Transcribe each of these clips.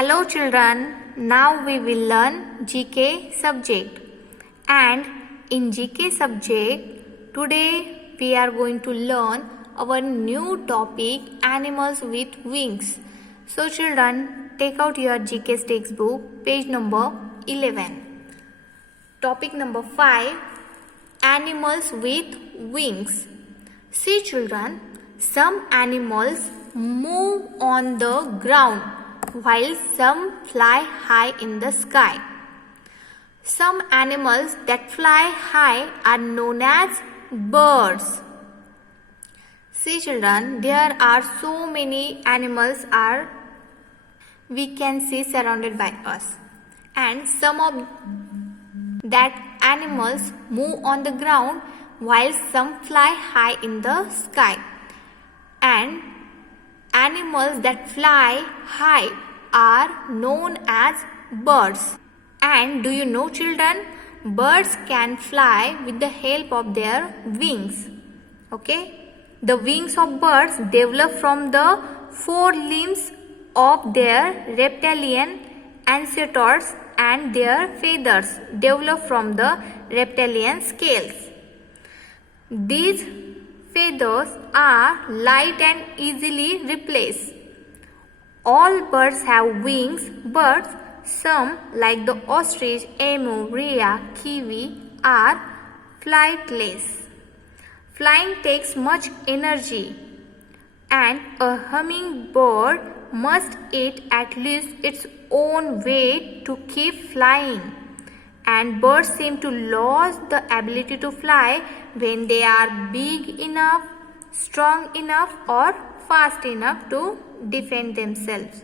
Hello children, now we will learn GK subject, and in GK subject today we are going to learn our new topic, animals with wings. So children, take out your GK textbook, page number 11. Topic number 5, animals with wings. See children, some animals move on the ground while some fly high in the sky. Some animals that fly high are known as birds. See children, there are so many animals we can see surrounded by us, and some of that animals move on the ground while some fly high in the sky. And animals that fly high are known as birds. And do you know children, birds can fly with the help of their wings. Okay, the wings of birds develop from the forelimbs of their reptilian ancestors, and their feathers develop from the reptilian scales. These feathers are light and easily replaced. All birds have wings, but some, like the ostrich, emu, rhea, kiwi, are flightless. Flying takes much energy, and a hummingbird must eat at least its own weight to keep flying. And birds seem to lose the ability to fly when they are big enough, strong enough, or fast enough to defend themselves.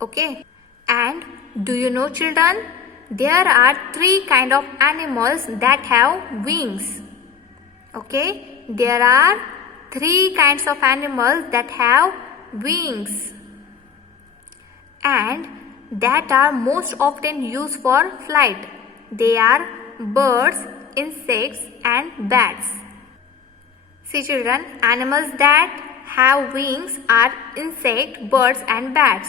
Okay, and do you know children, there are 3 kinds of animals that have wings. Okay, there are 3 kinds of animals that have wings, and that are most often used for flight. They are birds, insects, and bats. See children, animals that have wings are insects, birds, and bats.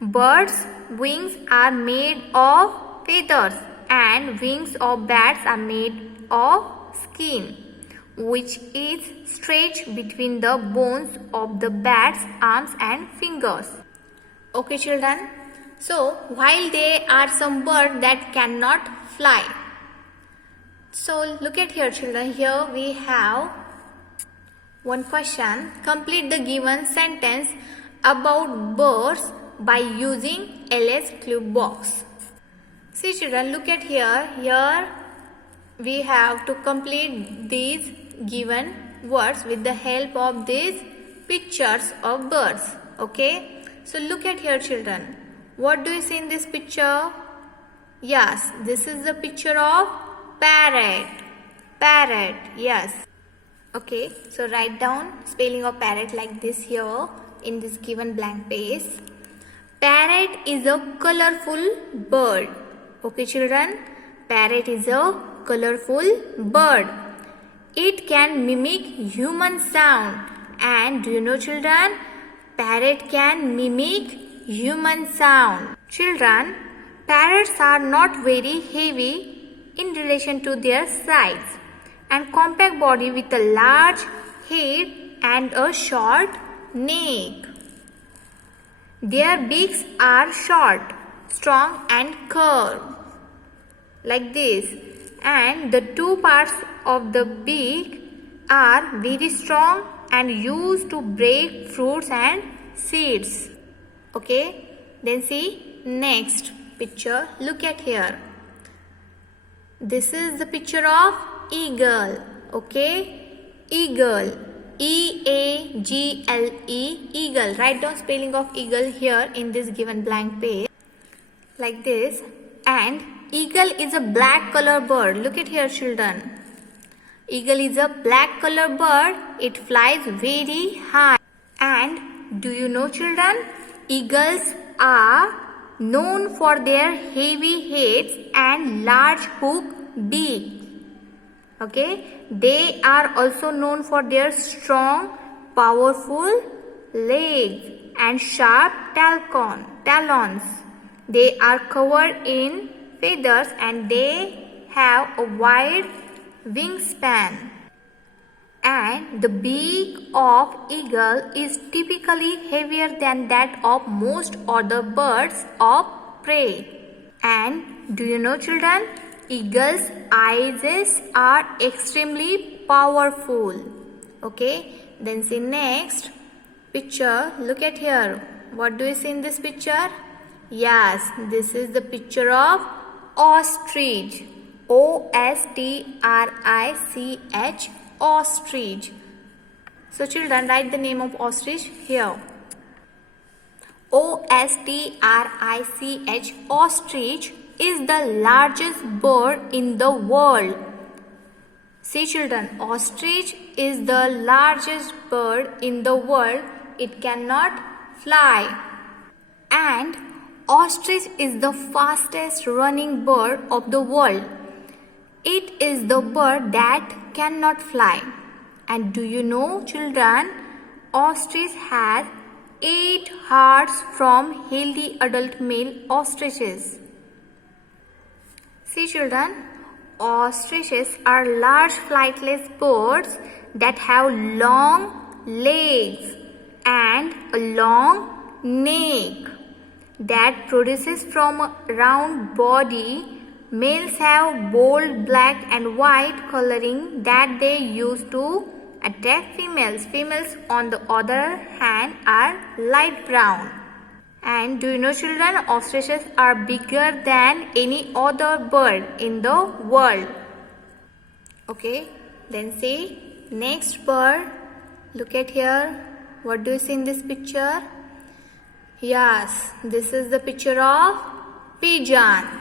Birds' wings are made of feathers, and wings of bats are made of skin, which is stretched between the bones of the bat's arms and fingers. Okay children, so while there are some birds that cannot fly. So look at here children, here we have one question. Complete the given sentence about birds by using LS clue box. See children, look at here. Here we have to complete these given words with the help of these pictures of birds. Okay, so look at here children. What do you see in this picture? Yes, this is the picture of parrot. Parrot, yes. Okay, so write down spelling of parrot like this here in this given blank page. Parrot is a colorful bird. Okay children, parrot is a colorful bird. It can mimic human sound. And do you know children, parrot can mimic human sound. Children, parrots are not very heavy in relation to their size and compact body with a large head and a short neck. Their beaks are short, strong, and curved like this, and the 2 parts of the beak are very strong and used to break fruits and seeds. Okay, then see next picture. Look at here. This is the picture of eagle. Okay, eagle, E-A-G-L-E, eagle. Write down spelling of eagle here in this given blank page like this. And eagle is a black color bird. Look at here children. Eagle is a black color bird. It flies very high. And do you know children, eagles are known for their heavy heads and large hook beak. Okay, they are also known for their strong, powerful legs and sharp talons. talons. They are covered in feathers and they have a wide wingspan. And the beak of eagle is typically heavier than that of most other birds of prey. And do you know, children, eagle's eyes are extremely powerful. Okay, then see next picture. Look at here. What do you see in this picture? Yes, this is the picture of ostrich. O-S-T-R-I-C-H, ostrich. So children, write the name of ostrich here. O-S-T-R-I-C-H, ostrich is the largest bird in the world. See children, ostrich is the largest bird in the world. It cannot fly. And ostrich is the fastest running bird of the world. It is the bird that cannot fly. And do you know, children, ostrich has 8 hearts from healthy adult male ostriches. See children, ostriches are large flightless birds that have long legs and a long neck that produces from a round body. Males have bold black and white coloring that they use to attract females. Females, on the other hand, are light brown. And do you know, children, ostriches are bigger than any other bird in the world. Okay, then see next bird. Look at here. What do you see in this picture? Yes, this is the picture of pigeon.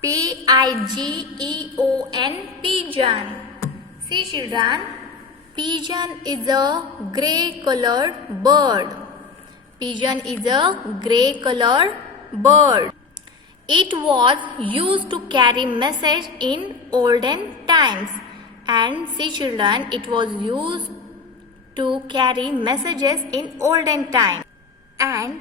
P-I-G-E-O-N, pigeon. See children, pigeon is a grey colored bird. Pigeon is a grey colored bird. It was used to carry message in olden times. And see children, it was used to carry messages in olden times. And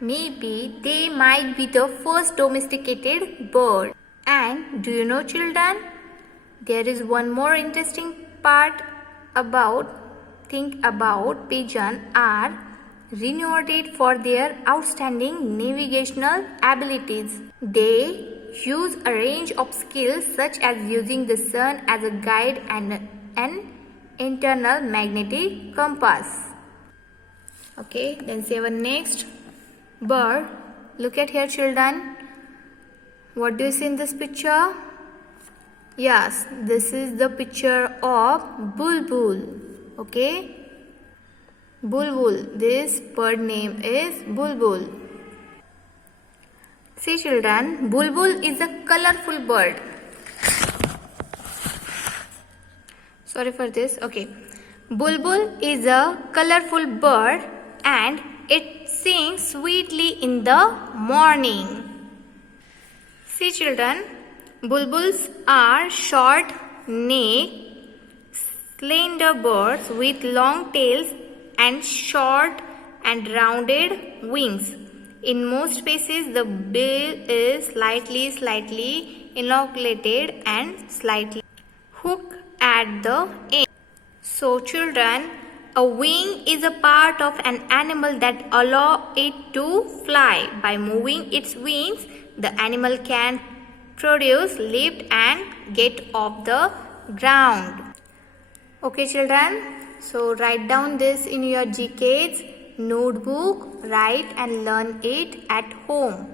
maybe they might be the first domesticated bird. And do you know, children, there is one more interesting part think about pigeon are renowned for their outstanding navigational abilities. They use a range of skills such as using the sun as a guide and an internal magnetic compass. Okay, then see our next bird. Look at here, children. What do you see in this picture? Yes, this is the picture of bulbul. Okay, bulbul. This bird name is bulbul. See children, bulbul is a colorful bird. Sorry for this. Okay, bulbul is a colorful bird and it sings sweetly in the morning. See children, bulbuls are short-necked, slender birds with long tails and short and rounded wings. In most species, the bill is slightly elongated and slightly hooked at the end. So children, a wing is a part of an animal that allows it to fly. By moving its wings, the animal can produce lift and get off the ground. Okay children, so write down this in your GK's notebook, write and learn it at home.